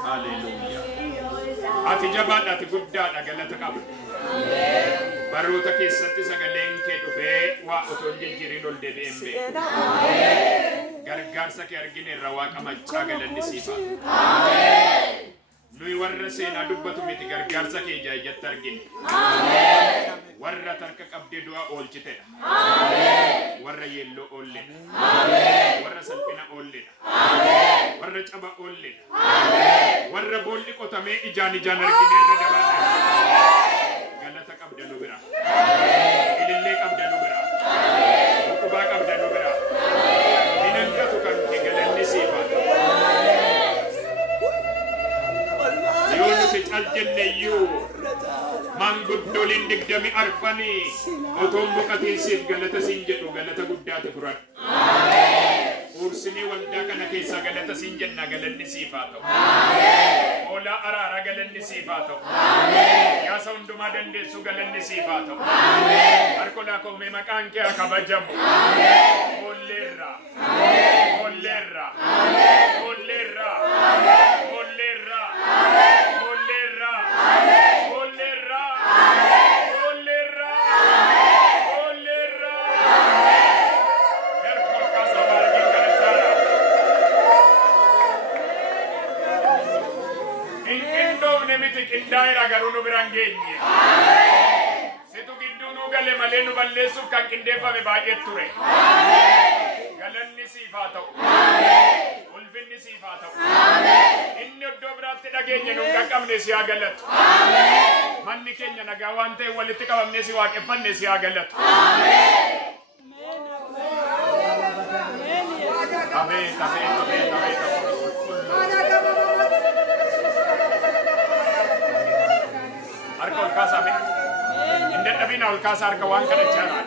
Hallelujah. Ati jabaadha ati guddaadha galata qabu. Baroota keessatti sagaleen kee dhufee waa otoo jijjiiriin ol deebi'een beeku. Gargaarsa kee argineerra waaqa maccaa galanni siifa. Nuyi warra seenaa dubbatu miti gargaarsa kee jaajatti argine. Warra tarka qabdee du'a oolchitedha. Warra yeelloo oolledha. Warra salphina oolledha. Warra caba oolledha. Warra boolli qotamee ijaan argineerra dabalata. Galata qabda nu bira. Ilillee qabda nu bira. Dhukkubaa qabda nu bira. Dinangatu kan kee galanni siifa. Yoo nuti cal jenneyyuu manguddoliin digdami arfanii otoon boqotiinsiif galata siin jedhu galata guddaate furan. Ursinii waldaa kana keessaa galata siin jenna galanni siif haa ta'u. Oolaa araara galanni siif haa ta'u. Yaasa hundumaa dandeessu galanni siif haa ta'u. Harkolaa koomee maqaan kee haa kabajamu. Olleerra. Olleerra. Olleerra. Olleerra. Olleerra. Olleerra. Olleerra. Olleerra. Erkol kaasa baargin kadhachara. Inqindoofne miti qindaa'eera garuu nu biraan geenye. Situ gidduu nuu gale malee nu balleessuuf kan qindeeffame baay'ee ture. Galanni siif haa ta'u. Ulfinni siif haa ta'u. Inni iddoo biraatti dhageenye nu qaqqabne si haa galatu. Manni keenya nagaa waan ta'e walitti qabamne si waaqeffanne si haa galatu. Ameen, ameen, ameen, ameen. Harka ol kaasaa ameen. Hin dadhabina ol kaasaa harka waan kadhachaa.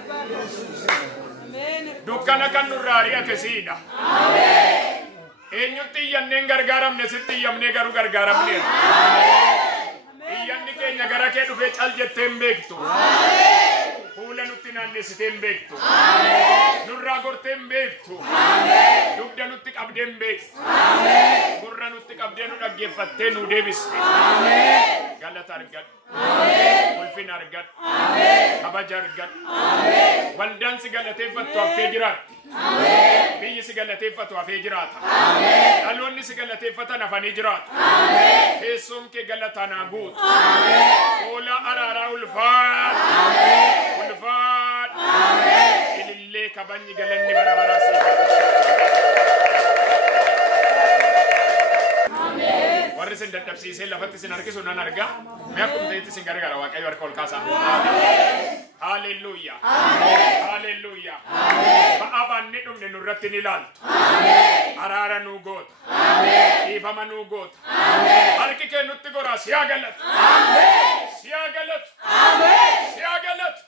Dukkana kan nurraa ari'ate siidha. Eenyutti iyyanneen gargaaramne sitti iyyamnee garuu gargaaramneera. Iyyanni keenya gara kee dhufee cal jettee hin beektu. Fuula nutti naannessitee hin beektu. Nurraa gortee hin beektu. Dugda nutti qabdee hin beektu. Gurra nutti qabdee nu dhaggeeffattee nu deebiste. Galata argadhu. Ulfina argadhu. Kabaja argadhu. Waldaan si galateeffattu haftee jiraatti. Biyyi si galateeffatu hafee jiraata. Dhaloonni si galateeffatan hafanii jiraatu. Teessoon kee galataan haa guutu. Oolaa araaraa ulfaadhu. Ulfaadhu. Ilillee kabajni galanni bara baraa siif. Warri sin dadhabsiisee lafatti sin harkisu nan arga. Mee akkuma ta'etti sin gargaara Waaqayyo harka ol kaasaa. Hallelujah. Hallelujah. Ba'aa baannee dhumne nurratti ni ilaaltu. Araara nuu goota. Dhiifama nuu goota. Harki kee nutti goraa si haa galatu. Si haa galatu. Si haa galatu.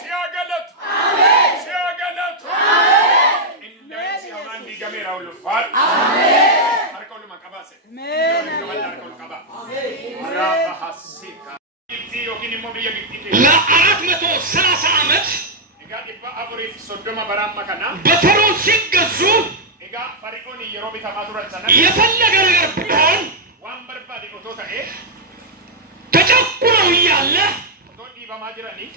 Si haa galatu. Si haa galatu. Indaansi hamaan diigameera ulfaadhu. Harka oluma qabaase. Harka ol qabaa. Raafa hasika. Yookiin immoo biyya Gibxi ለአራት መቶ 30 ዓመት egaa dhibba afuriif soddoma baraamma kana በፈርዖን ሲገዙ egaa fari'oon yeroo bitamaa turan sana የፈለገ ነገር ቢሆን waan barbaade otoo ta'ee ተጨቁነው እያለ otoo dhiibamaa jiranii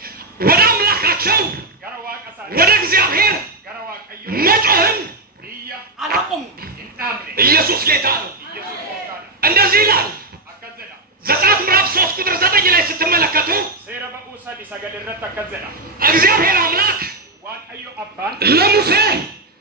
ወደ አምላካቸው gara waaqa isaanii ወደ እግዚአብሔር gara waaqayyo መጮህን biyya አላቆሙ። hin dhaabne ኢየሱስ ጌታ ነው። Yesuus gooftaadha. እንደዚህ ይላል Akkas jedha. ዘጸአት ምዕራፍ 3 ቁጥር 9 ላይ ስትመለከቱ Seera ba'uu 3:9 irratti akkas jedha. እግዚአብሔር አምላክ Waaqayyo abbaan ለሙሴ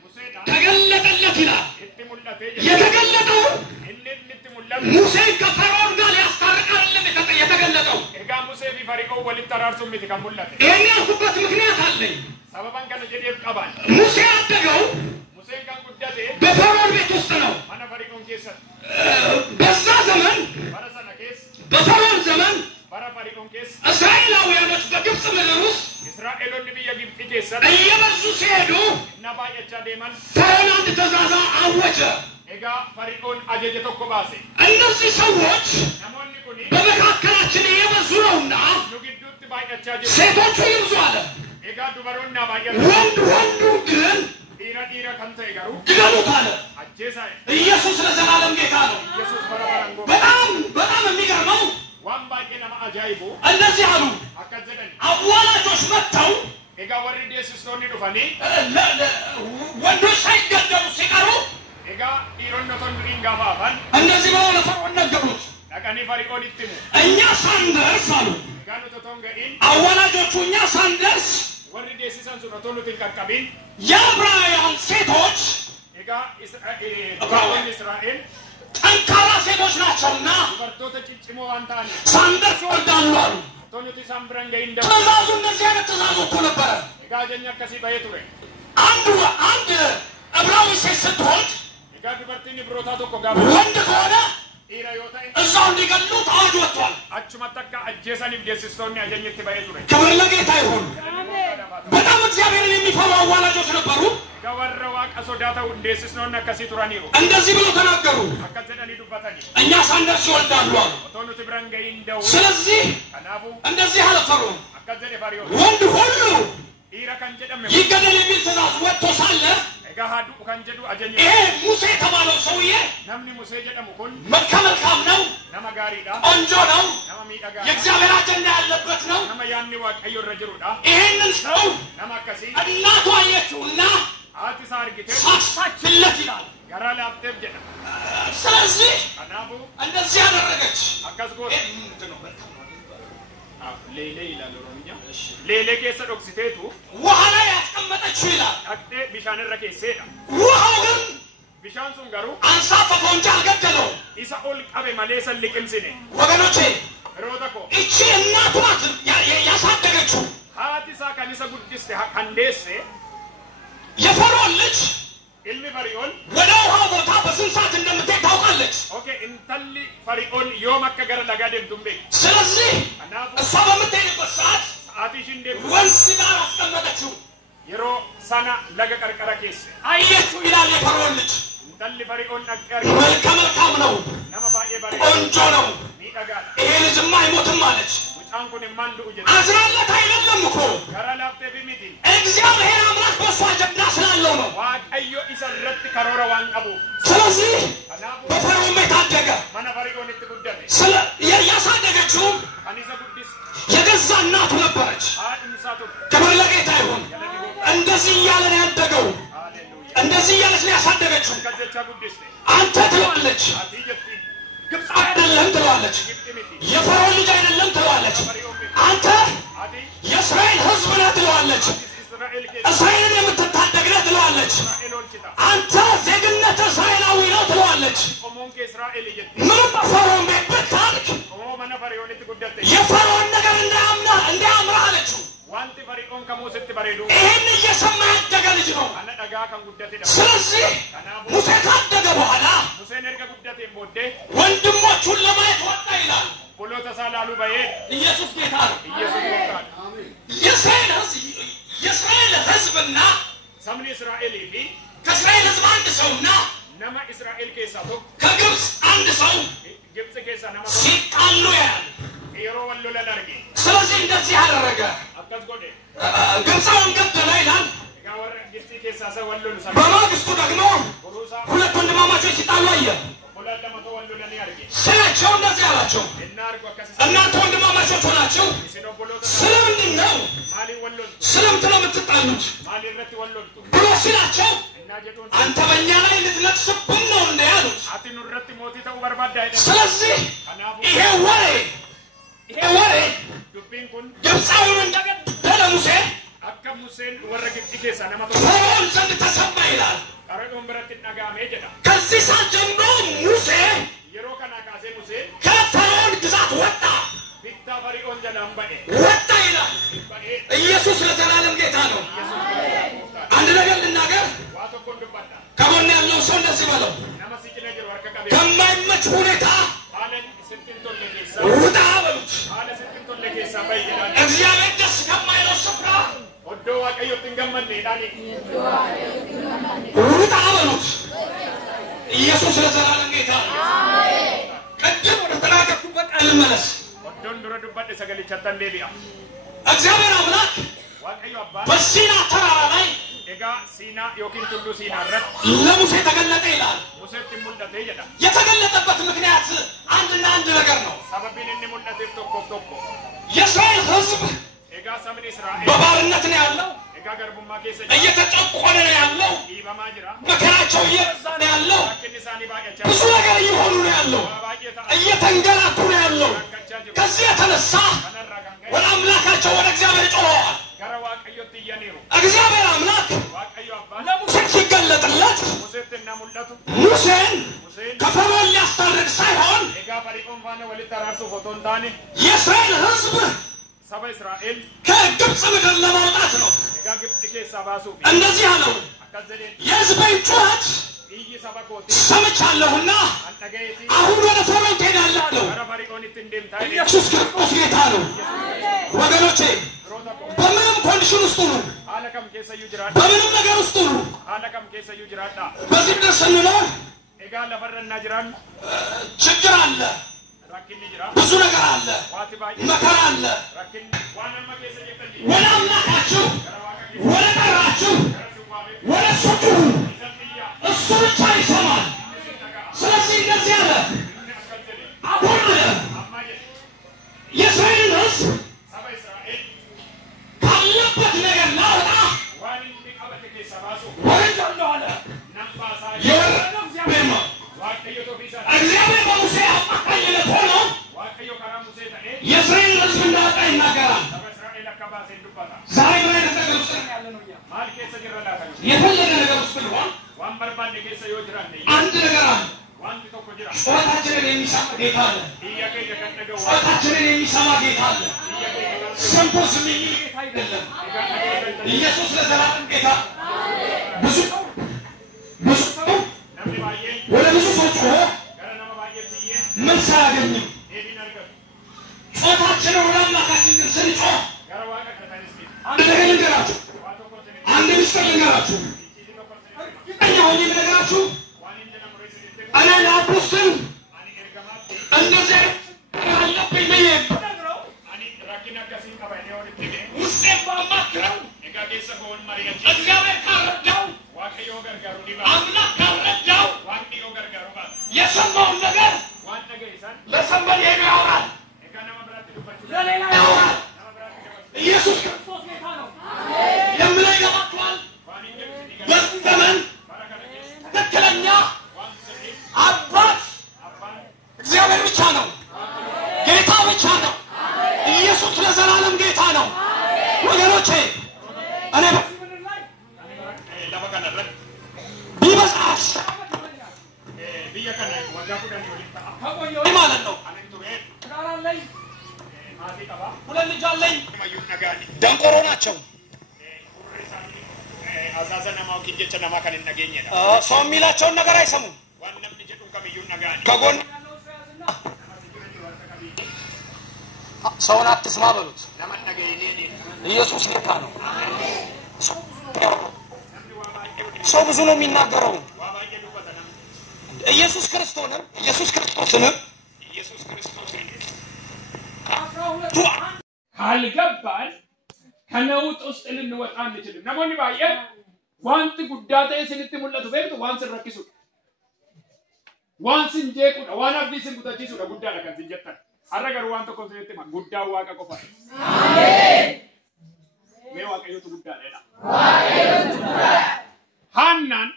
Museedhaan ተገለጠለት ይላል። itti mul'atee jedha. የተገለጠው Inni itti mul'atu ሙሴን ከፈርዖን ጋር ሊያስታርቅ አይደለም የተገለጠው። egaa Musee fi fari'oon walitti araarsuun miti kan mul'ate. ይሄን ያልኩበት ምክንያት አለኝ። Sababan kana jedheef qaban. ሙሴ ያደገው Museen kan guddate በፈርዖን ቤት ውስጥ ነው። mana fari'oon keessatti. በዛ ዘመን Bara sana keessa በፈርዖን ዘመን bara fari'oon keessa እስራኤላውያኖች በግብፅ ምድር ውስጥ Israa'eloonni biyya Gibxi keessatti እየበዙ ሲሄዱ na baay'achaa deeman. ፈርዖን አንድ ትእዛዝ አወጀ። Ega Fari'oon ajaja tokko baase. እነዚህ ሰዎች Namoonni kuni በመካከላችን የበዙ ነውና nu gidduutti baay'achaa jiru. ሴቶቹ ይብዙ አለ። Egaa dubaroonni baay'atu. ወንዱ ግን dhiira kan ta'e garuu ግደሉት አለ። ajjeesaa. ኢየሱስ ለዘላለም ጌታ ነው። Yesuus bara baraan gooftaa. በጣም የሚገርመው waan baay'ee nama ajaa'ibu እነዚህ አሉ akka jedhan. አዋላጆች መጥተው Egaa warri deessistoonni dhufanii ወንዶች ሳይገደሉ ሲቀሩ egaa dhiironni otoo hin gaafa hafan እነዚህ ብለው ለፈርዖን ነገሩት። dhaqanii Fari'oonitti himu. እኛ ሳንደርስ አሉ Egaa nuti otoo hin ga'iin አዋላጆቹ እኛ ሳንደርስ warri deessisan sun otoo nuti hin qaqqabin የዕብራውያን ሴቶች egaa dubartoonni Israa'el ጠንካራ ሴቶች ናቸውና dubartoota ciccimoo waan ta'aniif ሳንደርስ ይወልዳሉ አሉ። otoo nuti isaan biraan ga'iin da'u. ትእዛዙ እንደዚህ አይነት ትእዛዙ እኮ ነበረ። Egaa ajajni akkasii bahee ture. አንድ ዕብራዊ ሴት ስትወልድ Egaa dubartiin Ibrootaa tokko gaafa ወንድ ከሆነ dhiira yoo ta'e እዛው እንዲገሉት አዋጅ ወጥቷል። achumatti akka ajjeesaniif deessistoonni ajajni itti bahee ture. ክብር ለጌታ ይሁን። በጣም እግዚአብሔርን የሚፈሩ አዋላጆች ነበሩ። Egaa warra waaqa sodaa ta'u deessistoonni akkasii turaniiru. እንደዚህ ብለው ተናገሩ፣ Akka jedhanii dubbatanii እኛ ሳንደርስ ይወልዳሉ አሉ። otoo nuti biraan ga'iin da'u. ስለዚህ Kanaafuu እንደዚህ አለ ፈርዖን፣ akka jedhe Fari'oon ወንድ ሁሉ dhiira kan jedhame ይገደል የሚል ትእዛዝ ወጥቶ ሳለ egaa haadhu kan jedhu ajajni ይሄ ሙሴ የተባለው ሰውዬ namni Musee jedhamu kun መልከ መልካም ነው፣ nama gaariidha. ቆንጆ ነው፣ Nama miidhagaadha. የእግዚአብሔር አጀንዳ ያለበት ነው። Nama yaadni waaqayyo irra jirudha. ይሄንን ሰው Nama akkasii እናቱ አየችውና haati isaa argite ሳሳችለት ይላል። garaa laafteef jedha. ስለዚህ Kanaafuu እንደዚህ ያደረገች akkas goota. ምንድን ነው መልካም Leelee ilaala Oromiyaa. Leelee keessa dhoksiteetu ውሃ ላይ ያስቀመጠችው ይላል። dhaqxee bishaan irra keesseedha. ውሃው ግን Bishaan sun garuu አንሳፈፈው እንጂ አልገደለው። isa ol qabe malee san liqimsine. ወገኖቼ Yeroo tokko እቺ እናቱ ናት ያሳደገችው። haati isaa kan isa guddiste kan deesse የፈርዖን ልጅ ilmi Fari'oon ወደ ውሃው ቦታ በስንት ሰዓት እንደምትሄድ ታውቃለች። okay intalli Fari'oon yoom akka gara lagaa deemtu hin beektu. ስለዚህ Kanaafuu እሷ በምትሄድበት ሰዓት sa'aatii ishiin deemtu ወንዝ ጋር አስቀመጠችው። yeroo sana laga qarqara keesse. አየችው ይላል የፈርዖን ልጅ። Intalli Fari'oon dhaqxee argite መልከ መልካም ነው፣ nama baay'ee bareeda ቆንጆ ነው፣ miidhagaadha. ይሄ ልጅማ አይሞትም አለች። Mucaan kun immaan du'u jedhe. አዝናለት አይደለም እኮ Garaa laafteef miti. እግዚአብሔር አምላክ በእሷ አጀንዳ ስላለው ነው። Waaqayyo isa irratti karoora waan qabuuf. ስለዚህ Kanaafuu በፈርዖን ቤት አደገ። mana Fari'oonitti guddate. ያሳደገችው Kan isa guddise የገዛ እናቱ ነበረች። haadhi isaa ture. ክብር ለጌታ ይሁን። እንደዚህ እያለ ነው ያደገው። Haalleluuyaa. እንደዚህ እያለች ነው ያሳደገችው። Akka jecha guddiste. አንተ ትለዋለች፣ Atii jettiin ግብፅ አይደለም ትለዋለች፣ Gibxi miti. የፈርዖን ልጅ አይደለም ትለዋለች። Fari'oon miti. አንተ Ati የእስራኤል ሕዝብ ነህ ትለዋለች። Israa'el keessa እስራኤልን የምትታደግ ነህ ትለዋለች። Israa'el oolchita. አንተ ዜግነት እስራኤላዊ ነው ትለዋለች። Qomoon kee Israa'el jettiin. ምንም በፈርዖን ቤት ብታድግ Qomoo mana Fari'oonitti guddatte. የፈርዖን ነገር እንዳያምርህ አለችው። Wanti Fari'oon kamuusitti bareedu ይህን እየሰማ ያደገ ልጅ ነው። kana dhagaa kan guddatedha. ስለዚህ ሙሴ ካደገ በኋላ Museen erga guddateen booddee ወንድሞቹን ለማየት ወጣ ይላል። obboloota isaa laaluu bahee ኢየሱስ ጌታ ነው። Iyyesuus gooftaadha. የእስራኤል ሕዝብና Sabni Israa'elii fi ከእስራኤል ሕዝብ አንድ ሰውና nama Israa'el keessaa tokko ከግብፅ አንድ ሰው Gibxi keessaa nama tokko ሲጣሉ ያያል። yeroo wal lolan arge. ስለዚህ እንደዚህ አደረገ። Akkas godhe. ግብፃውን ገደለ ይላል። Egaa warra Gibxi keessaa isa wal lolu sana በማግስቱ ደግሞ boruusaa ሁለት ወንድማማቾች ሲጣሉ አየ። obbolaan lamatoo wal lolanii arge. ስላቸው እንደዚህ አላቸው፣ Innaa argu akkas isa እናንተ ወንድማማቾች ሆናችሁ isin obboloota ስለምንድን ነው maaliin wal loltu? ስለምንድን ነው የምትጣሉት Maalii irratti wal loltu? ብሎ ሲላቸው Innaa jedhuun አንተ በእኛ ላይ ልትነግስብን ነው እንደ ያሉት። ati nurratti mootii ta'uu barbaaddaa jedhan. ስለዚህ Kanaafuu ይሄ ወሬ dubbiin kun ግብፃዊውን እንደገደለ ሙሴ akka Museen warra Gibxi keessaa nama tokko ፈርዖን ዘንድ ተሰማ ይላል። Fari'oon biratti dhaga'amee jedha. ከዚህ ሰዓት ጀምሮ ሙሴ Yeroo kanaa kaasee Museen ከፈርዖን ግዛት ወጣ bittaa Fari'oon jalaan ba'e. ወጣ ይላል። Ba'ee ኢየሱስ ለዘላለም ጌታ ነው። Yesuus gooftaadha. አንድ ነገር ልናገር፣ Waa tokkoon dubbadha. ከጎን ያለው ሰው እንደዚህ በለው፣ Nama si cina jiru harka qabee ከማይመች ሁኔታ haala sitti hin tolle keessaa ውጣ በሉት። haala sitti hin tolle keessaa ba'i jedhaan. እግዚአብሔር ደስ ከማይለው ስፍራ Oddoo Waaqayyotti hin gammanneedhaan ውጣ በሉት። ኢየሱስ ለዘላለም ጌታ ነው። አሜን። ቀደም ወደ ተናገርኩበት ልመለስ። ወዶን ድሮ ዱባደ ሰገል ቻታን ዴቢያ እግዚአብሔር አምላክ ዋቀዮ አባ በሲና ተራራ ላይ ኤጋ ሲና ዮኪን ቱሉ ሲና ረብ ለሙሴ ተገለጠ ይላል። ሙሴት ሙልደተ ይጀዳ የተገለጠበት ምክንያት አንድና አንድ ነገር ነው። ሰበቢን እነ ሙልደተ ቶኮ የእስራኤል ሕዝብ ኤጋ ሰምን እስራኤል በባርነት ነው ያለው። ኤጋ ገርቡማ ከሰ እየተጨቆነ ነው ያለው። ኢባማጅራ መከራቸው እየበዛ ነው ያለው። አከኒሳኒ ባቀቻ ብዙ ነገር እየሆኑ ነው ያለው። እየተንገላቱ ነው ያለው። ከዚህ የተነሳ ወደ አምላካቸው ወደ እግዚአብሔር ጮኸዋል። እግዚአብሔር አምላክ ለሙሴ ሲገለጥለት ሙሴን ከፈርዖን ሊያስታርቅ ሳይሆን የእስራኤል ሕዝብ ከግብፅ ምድር ለማውጣት ነው። እንደዚህ አለው፣ የሕዝቤን ጩኸት ሰምቻለሁና አሁን ወደ ፈርዖን ትሄዳለህ አለው። ኢየሱስ ክርስቶስ ጌታ ነው። ወገኖቼ በምንም ኮንዲሽን ውስጥ ሁኑ፣ በምንም ነገር ውስጥ ሁኑ፣ በዚህ ምድር ስንኖር ችግር አለ፣ ብዙ ነገር አለ፣ መከራ አለ። ወደ አምላካችሁ ወደ ጠራችሁ ወደ እሱ ጩኹ፣ እሱ ብቻ ይሰማል። ስለዚህ እንደዚህ አለ፣ አሁን አለ የእስራኤልን ሕዝብ ካለበት ነገር ላውጣ ወርጃለሁ አለ። የወረደው እግዚአብሔር ነው። እግዚአብሔር በሙሴ አማካኝነት ሆኖ የእስራኤልን ሕዝብ እንዳወጣ ይናገራል። ዛሬ ምን አይነት ነገር ውስጥ ያለ ነው? የፈለገ ነገር ውስጥ ቢሆን አንድ ነገር አለ። ጩኸታችንን የሚሰማ ጌታ አለ። ጩኸታችንን የሚሰማ ጌታ አለ። ሰምቶ ዝም የሚል ጌታ አይደለም። ኢየሱስ ለዘላለም ጌታ። ብዙ ሰው ወደ ብዙ ሰው ጮኸ መልስ አያገኝም። ጩኸታችንን ወደ አምላካችን ግን ስንጮህ አንድ ነገር ልንገራችሁ፣ አንድ ምስጢር ልንገራችሁ። እርግጠኛ ሆኜ የምነግራችሁ እኔ ለአፖስትል እንደዚህ አለብኝ ብዬ ውስጤን ባማክረው እግዚአብሔር ካልረዳው አምላክ ካልረዳው የሰማውን ነገር ለሰንበዴ ያወራል፣ ለሌላ ያወራል። ኢየሱስ ክርስቶስ ጌታ ነው የምለው ይገባችኋል። በዚህ ዘመን ትክክለኛ አባት እግዚአብሔር ብቻ ነው፣ ጌታ ብቻ ነው። ኢየሱስ ለዘላለም ጌታ ነው። ወገኖቼ እኔ ቢበዛ ማለት ነው። ሁለት ልጅ አለኝ፣ ደንቆሮ ናቸው። ሰው የሚላቸውን ነገር አይሰሙም። ከጎን ሰውን አትስማ በሉት። ኢየሱስ ጌታ ነው። ሰው ብዙ ነው የሚናገረው። ኢየሱስ ክርስቶስንም ካልገባን ከነውጥ ውስጥ ልንወጣ አንችልም። ነሞኒ ባየ ዋንት ጉዳቴ ስንት ሙለቱ በእንት ዋንስ ረክሱ ዋንስ እንጀቁ ዋና ቢስን ጉዳቺሱ ጉዳዳ ከንት እንጀታ አረገሩ ዋንተ ኮንሰንት ማ ጉዳው ዋቀ ቆፋ አሜን ሜዋቀዩቱ ጉዳዳ ዋቀዩቱ ጉዳዳ ሃናን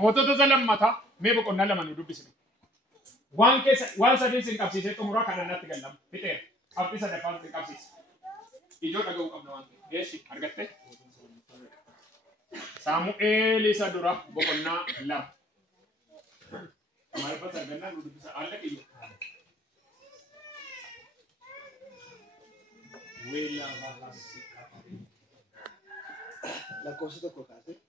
ሞቶቶ ዘለማታ ሜበቆና ለማኑ ዱብስኒ ዋን ሰዲን ሲንቀብሲሴ ጥሙራ ካናናት ገለም ፍጤር አብዲሳ ደፋን ሲንቀብሲስ ኢጆ ደገው ቀምነ ዋንተ እሺ አርገተ ሳሙኤል ኢሳዱራ ቦቆና ለም ማይበታ ገና ዱብሳ አለቅ እዩ ዌላ ባላስ la cosa tocco case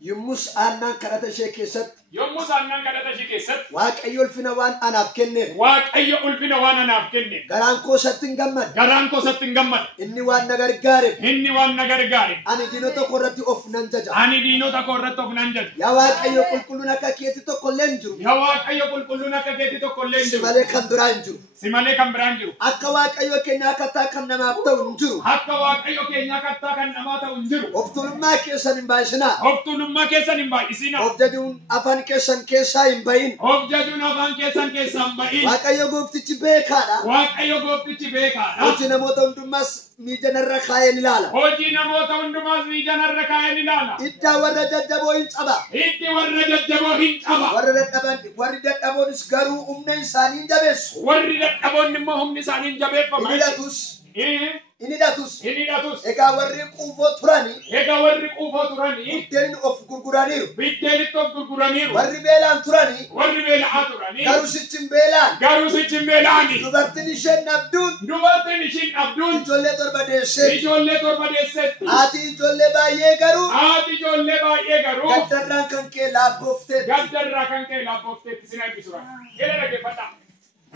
يمس أنا كرت شيء كسر يومس أنن كذا تشي كسر واق أيول فينا وان أنا بكنه واق أيه ألفين وانا نافكني قران كو ستين جمد غران كو ستين غمد إني وان نجار قارب هني وان نغر غاري أنا دينو تو قرتي أوف ننججا أني دينو تكورت فنانجد يا واق أيول كلنا كيتي تو كلنجرو يا واق أيه كلنا كجيتي تو كلين سمالي كم برانجرو سمالي كم برانجو أكا واق أيول كنا كتا كم نما أبتو نجرو حتى واق أيه كينيا كتا كان نماتا ونجرو أفتول ما كيسان باشنا أفتون ما كيسان إمبا إسينا أفجدون أفان كيسان كيسا إمباين أفجدون أفان كيسان باين واق أيول قفتي تبيكانا واق أيه قبتي تبيكا وجنا موتون دمس ميجن الرخاية نلالا هوجي نموتا وندماز ميجان الركاية نلالا إدّا ورد جبو إنسابا إنتي ورجت جبو هنت أبا ورد أبو نسكرو أمني سانين جبس ورجت أبو نمهم نسانين جبه فما إنيداتوس إيه إنيداتوس ini datus إكا ورد قوفو تراني ega warri quufoo turanii ترين أوف gurguraniru biddeenitti of gurguraniiru warri beelaan turani warri beela'aa turanii garuu sittin beelaan garuu sichi beela'anii dubartiin isheen dhabduun dubartiin ishiin dhabduun ijoollee torba deessee ijoollee torba deessetti haati ijoollee baay'ee garuu haati ijoollee baay'ee garuu gaddarraan kan kee laabboofteetti gaddarraa kan ka'e laabboofteetti sin eebbisura jedha dhaggeeffadha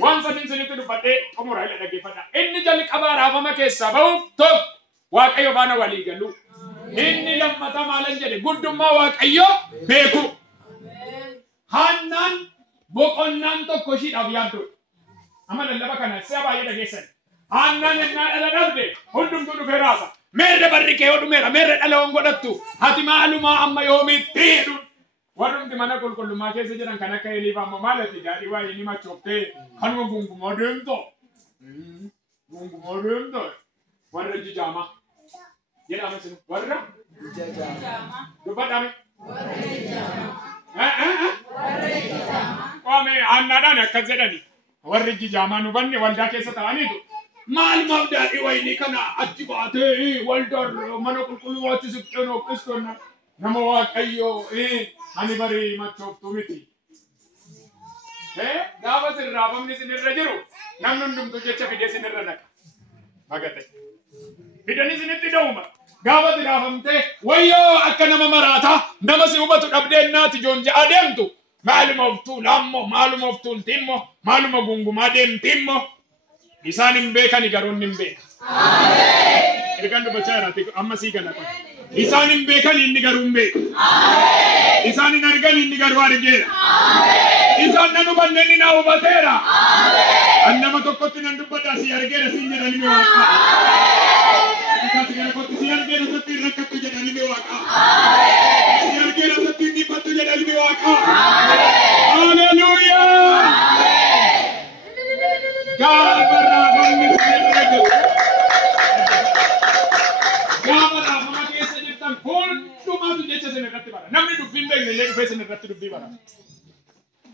waan sadiin sinitti dubbadhee xumura jedha dhaggeeffadha inni jalqabaa raafama keessaa ba'uuf tokko waaqayyo faana walii galu inni lammataa maalan jedhe guddummaa waaqayyo beeku hannaan boqonnaan tokko ishiidhaaf yaaddu amma lallaba kana si'a baay'ee dhageessan hannaan ennaa dhala dhabde hundumtuu dhufee raasa meerre barri kee hodhumeera meerre dhala on godhattu hati maalumaa amma yoomiitti jedhu warrumti mana qulqullummaa keessa jiran kan akka Eliif amma maalati daadhii waa'ee ni machoofte kanuma gungumoo deemto warra jijaama jedhama sin warra dubbadhame waame aannaadhaan akkas jedhani warri jijaamaa nu banne waldaa keessa ta'aniitu maal maaf daadhii waynii kana achi baatee waldaa mana qulqulluu achi siqxeen oqqistonna nama waaqayyoo ani barii machooftuu miti gaafa sirraafamni sinirra jiru namni hundumtuu jecha fidee sinirra naqa bagate fidanii sinitti da'uma gaafa sirraafamtee wayyoo akka nama maraataa nama si hubatu dhabdeennaati joon ja'a deemtu maaluma of tuulaammoo maaluma of tuultiimmoo maaluma gungumaa deemtiimmoo isaan hin beekani garuun hin beeka ergan dubbachaa jiraate amma sii kana qote isaan hin beekani inni garuu hin beeka isaan hin argani inni garuu argeera isaan nan hubanne inni naa hubateera an nama tokkotti nan dubbadha si argeera siin jedhani mee waaqa kasi gara kotti si argeera satti rakkattu jedhani mee waaqa si argeera satti inni fattu jedhani mee waaqa haleluuyaa gaafa raafamni sinirra jiru gaafa raafama keessa jirtan hundumaatu jecha sinirratti bara namni dubbiin beekne illee dhufee sinirratti dubbii bara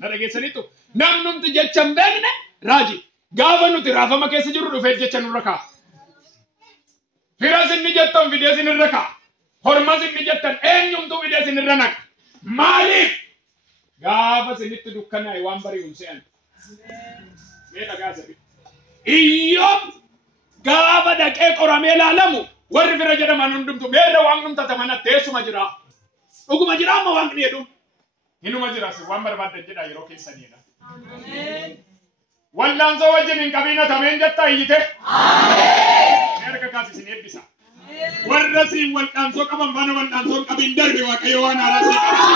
na dhageessaniitu namnumti jecha hin beekne raaji gaafa nuti raafama keessa jiru dhufee jecha nurra kaa'a firas inni jettan fidee sinirra kaa'a hormas inni jettan eenyumtuu fidee sinirra naqa maaliif gaafa sinitti dukkanaa'e waan bari'uun se'an mee dhagaa sabi iyyoob gaafa dhaqee qoramee ilaalamu warri fira jedhaman hundumtu meerra waan numtataman teessuma jira dhuguma jira amma waan jedhu hinuma jira si waan barbaaddan jedha yeroo keessaniidha wallaansoo wajjin hin qabiina tameen jetta iyyite erga kaasisin eebbisa warra siin wallaansoo qaban faana wallaansoo qabiin darbe waaqayyo waan haaraa sii qabasi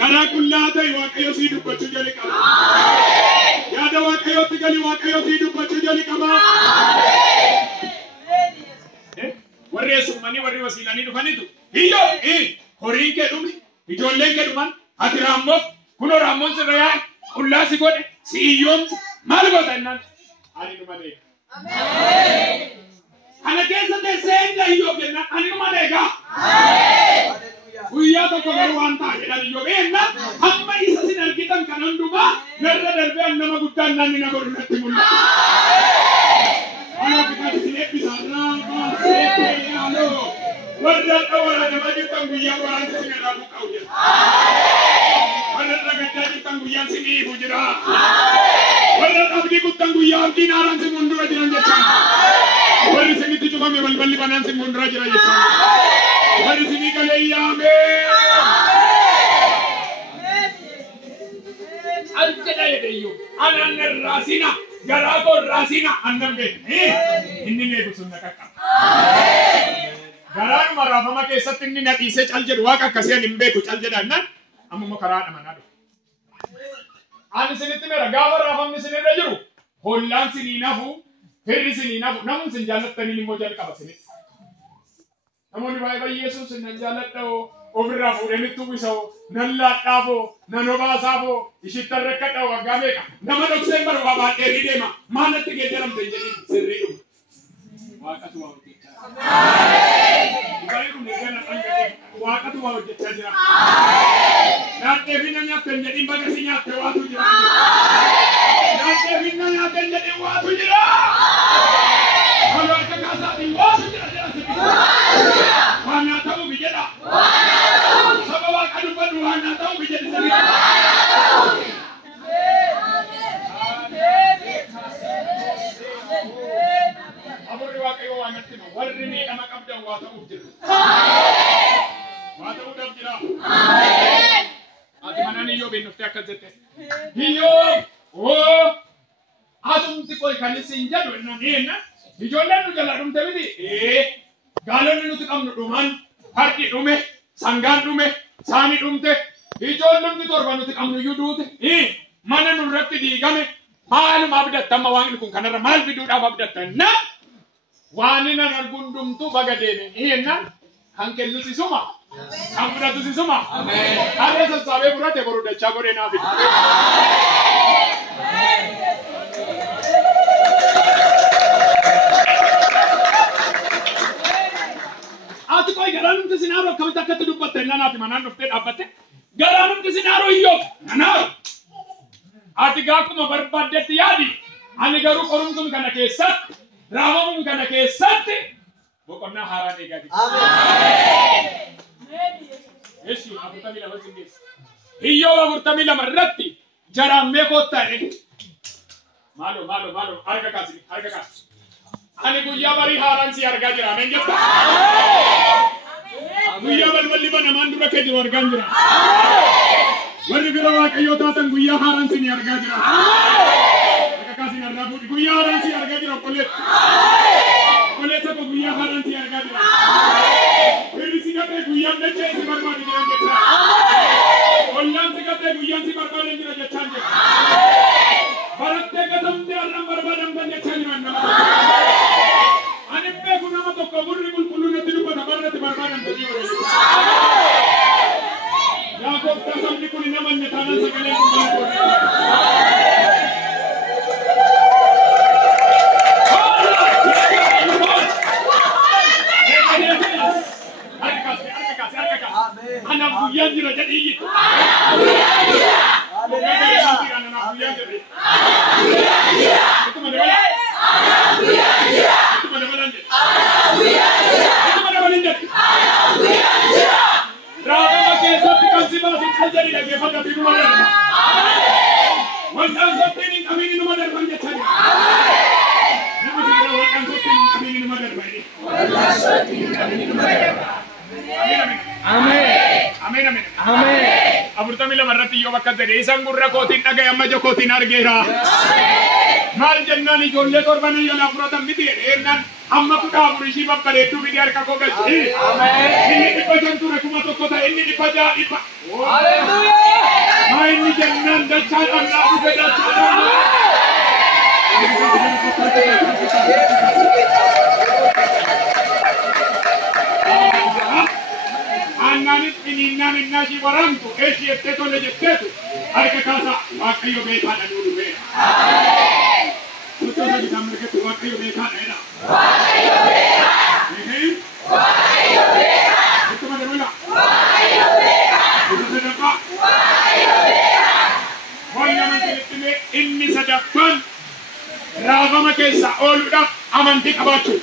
garaa qullaa ta'e waaqayyo sii dubbachuu jali qaba yaada waaqayyootti gali waaqayyo sii dubbachuu jali qaba warri eessummanii warri wasiilanii dhufanitu hiyyoo horiin kee dhumi ijoolleen kee dhuman ati raammoof kunoo raammoon sirra yaa'e qullaa si godhe si iyyoomti maal goota innaan ani numan eega kana keessa teessee eenga iyyoof jennaan ani numan eegaa guyyaa tokko garuu waan ta'a jedhan iyyoof eenna hamma isa sin argitan kan hundumaa narra darbee an nama guddaan naanni na godhu natti mul'ata ana bitaa sin eebbisaa raafaa seettee yaaloo warra dhawara nama jirtan guyyaa waraanti sin irraa buqqa'u jira warra dhagaddaa jirtan guyyaan sin dhiibu jira warra dhabdii kuttan guyyaa abdiin haaraan sin fuuldura jiran jechaan warri sinitti cufame balballi banaan sin fuuldura jira jechaan ورثني قال يامين الجدا يديو أنا الراسينا جراكو الراسينا أنم به إني نبي سنك garaan marafama keessatti inni nadhiisee caljedhu waaqa akkasii hin beeku caljedhannan amma karaadha manado ani sinitti mera gaafa raafamni sinirra jiru hollaan sininafu firri sininafu namun sin jaallattaniin immoo jalqaba sinit namoonni baay'ee Yesuus nan jaalladhoo ofirraa fuudhanitti uwwisoo nan laadhaafoo nan obaasaafoo ishittan rakkadhaa waggaa meeqa nama dhokseen bara waa baadheerii deema maalatti geeddaramte jedhiin sirriidhuma waaqatu waa hojjechaa Waktu mau jadi jira. Nanti finanya penjadi bagasinya waktu jira. Nanti finanya penjadi waktu jira. Kalau ada kasar di waktu jira. Mana tahu bijada. Sebab waktu baru mana tahu bijada sendiri. Abu riwayat itu anak itu. Warni nama kabda waktu ujir. Waktu udah jira. Ati mana nih yo binufti akan jete. Hiyo, oh, asum si koi kali sinja do na na. Hijolan nu jalan tadi. Galon nu tu kam duman, harti dume, sanggan dume, sani dumte. Hijolan tu korban tu kam nu yudute. Mana nu ratti di game. Malu mabda tamma wangin kun kanara mal bidu da mabda tanna. Wani na narbundum tu bagadene. Na. Angkel lu si suma. Ampura tu si suma. Amen. Ada sesabe burate baru dah cagore nabi. Ati koi garanum tu sinaro kami tak ketu dupat nana ati mana nufte abate. Garanum tu sinaro iyo nana. Ati gaku ma berbadet yadi. Ani garu korum tum kana kesat. Ramam kana kesat. Bukannya haram ega. Amen. Yesus, aku tamila wasingis. Iyo aku tamila marati. Jaram me kota ni. Malu. Harga kasih. Ani guya bari haram si harga jera. Menjata. Guya bali mana mandura ke di warga jera. Wali birawa kayo tatan guya haram si harga jera. Harga kasih harga guya haram si harga jera kulit. Kulit aku guya haram si harga jera. Perisi kate guya nece si barbar di dalam jera. Kollam si kate guya si barbar di dalam jera. Barat te katam te alam barbar di dalam jera. Ane pe guna mato kabur ribul pulun nanti lupa barbar di barbar di dalam jera. Yakob tasam di kulina manjatanan sekalian kembali. Anak buyan jira jadi itu. Anak buyan jadi. Itu mana mana? Itu mana mana jadi? Itu mana mana jadi? Raga makin satu kasih masih kerja di lagi pada di rumah mana? Wanita satu ini kami di rumah mana kerja saja. Nama kita wanita satu ini kami di rumah mana ini. Wanita satu ini kami di rumah mana. Amin. Abu tamila marati yo bakka dere isangurra kotin daga amma jo kotin argera. Mal jannani jolle korbani yo la puratam bidi ernan amma kuda murishi babbare tu bidi arka ko gal. Amen. Inni di pajantu rakuma to kota inni di paja ipa. Haleluya. Ma inni jannan dachan Allah ku beda Ananit ininnamin nasi warantu esi etteto lejettetu harka kasa wakkayo beekana nuru be amen tutto sa bitammerketu wakkayo beekana eda wakkayo beeka tutto ma demola wakkayo beeka tutto sadaka wakkayo beeka walla man tilitime inni sadaqan raagama keessa ooludha amantii qabaachuu